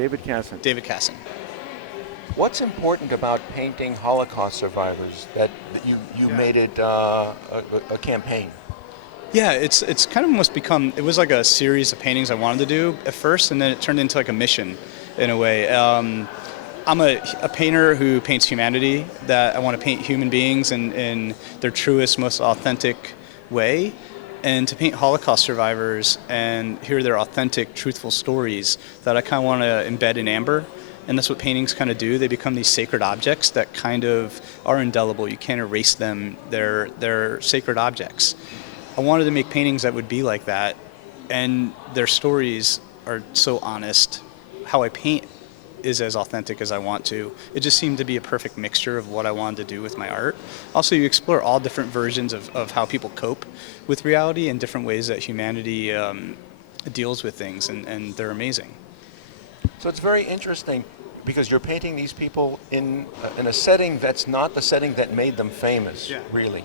David Kassan. David Kassan. What's important about painting Holocaust survivors that you made it a campaign? Yeah, it's kind of almost become, it was like a series of paintings I wanted to do at first, and then it turned into like a mission in a way. I'm a painter who paints humanity, that I want to paint human beings in their truest, most authentic way. And to paint Holocaust survivors and hear their authentic, truthful stories that I kind of want to embed in amber. And that's what paintings kind of do. They become these sacred objects that kind of are indelible. You can't erase them. They're sacred objects. I wanted to make paintings that would be like that. And their stories are so honest. How I paint is as authentic as I want to. It just seemed to be a perfect mixture of what I wanted to do with my art. Also, you explore all different versions of how people cope with reality and different ways that humanity deals with things, and they're amazing. So it's very interesting because you're painting these people in a setting that's not the setting that made them famous, really.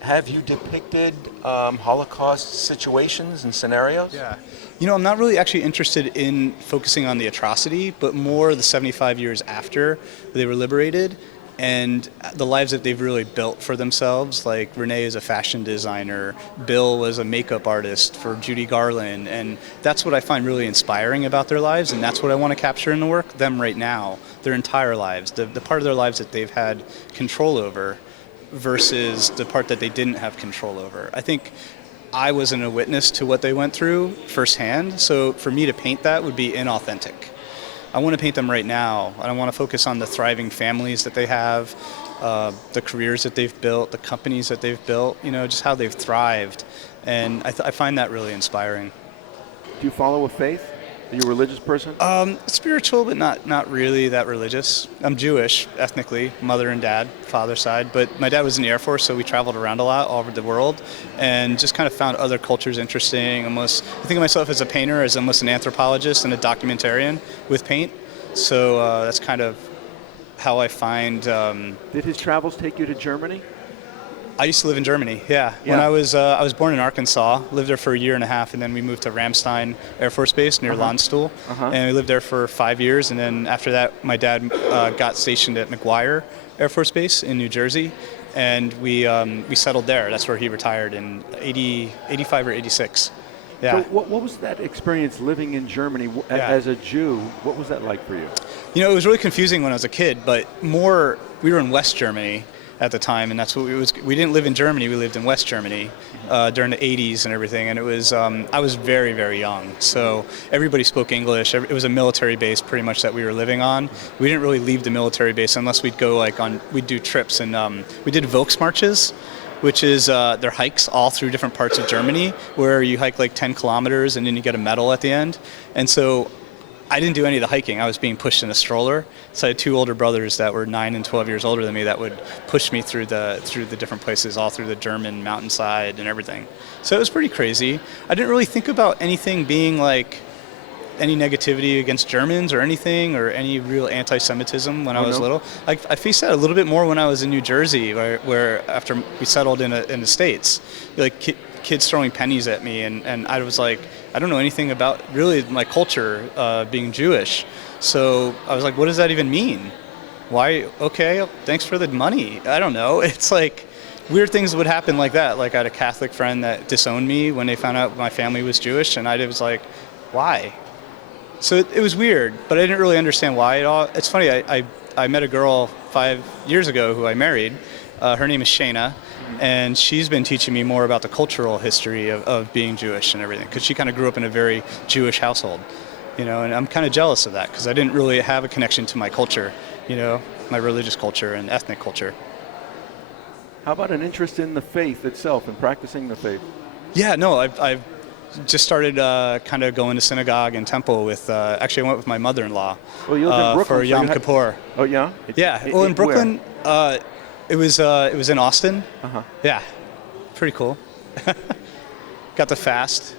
Have you depicted Holocaust situations and scenarios? Yeah. You know, I'm not really actually interested in focusing on the atrocity, but more the 75 years after they were liberated and the lives that they've really built for themselves. Like Renee is a fashion designer, Bill was a makeup artist for Judy Garland, and that's what I find really inspiring about their lives, and that's what I want to capture in the work, them right now, their entire lives, the part of their lives that they've had control over versus the part that they didn't have control over. I think I wasn't a witness to what they went through firsthand, so for me to paint that would be inauthentic. I want to paint them right now, and I want to focus on the thriving families that they have, the careers that they've built, the companies that they've built, you know, just how they've thrived, and I find that really inspiring. Do you follow a faith? Are you a religious person? Spiritual, but not really that religious. I'm Jewish, ethnically, mother and dad, father's side, but my dad was in the Air Force, so we traveled around a lot all over the world and just kind of found other cultures interesting. I think of myself as a painter, as almost an anthropologist and a documentarian with paint, so that's kind of how I find... Did his travels take you to Germany? I used to live in Germany, yeah. When I was born in Arkansas, lived there for a year and a half, and then we moved to Ramstein Air Force Base near Landstuhl, and we lived there for 5 years, and then after that, my dad got stationed at McGuire Air Force Base in New Jersey, and we settled there. That's where he retired in 85 or 86. Yeah. So what was that experience living in Germany as a Jew? What was that like for you? You know, it was really confusing when I was a kid, but we were in West Germany at the time, and that's what we didn't live in Germany, we lived in West Germany during the 80s and everything, and it was I was very, very young, so everybody spoke English. It was a military base pretty much that we were living on. We didn't really leave the military base unless we'd go we'd do trips, and we did Volksmarches, which is they're hikes all through different parts of Germany where you hike like 10 kilometers and then you get a medal at the end. And so I didn't do any of the hiking. I was being pushed in a stroller. So I had two older brothers that were 9 and 12 years older than me that would push me through the different places, all through the German mountainside and everything. So it was pretty crazy. I didn't really think about anything being like any negativity against Germans or anything, or any real anti-Semitism when I was little. I faced that a little bit more when I was in New Jersey, where after we settled in the States, like kids throwing pennies at me, and I was like, I don't know anything about really my culture, being Jewish. So I was like, what does that even mean? Why? Okay, thanks for the money. I don't know. It's like weird things would happen like that. Like I had a Catholic friend that disowned me when they found out my family was Jewish, and I was like, why? So it was weird, but I didn't really understand why at all. It's funny, I met a girl 5 years ago who I married. Her name is Shayna, and she's been teaching me more about the cultural history of being Jewish and everything, because she kind of grew up in a very Jewish household, you know, and I'm kind of jealous of that because I didn't really have a connection to my culture, you know, my religious culture and ethnic culture. How about an interest in the faith itself and practicing the faith? Yeah, no, I've just started kind of going to synagogue and temple with, actually I went with my mother-in-law. Well, you live in Brooklyn, for Yom Kippur. Oh, yeah? Yeah, well, in Brooklyn, it was in Austin. Yeah, pretty cool. Got to fast.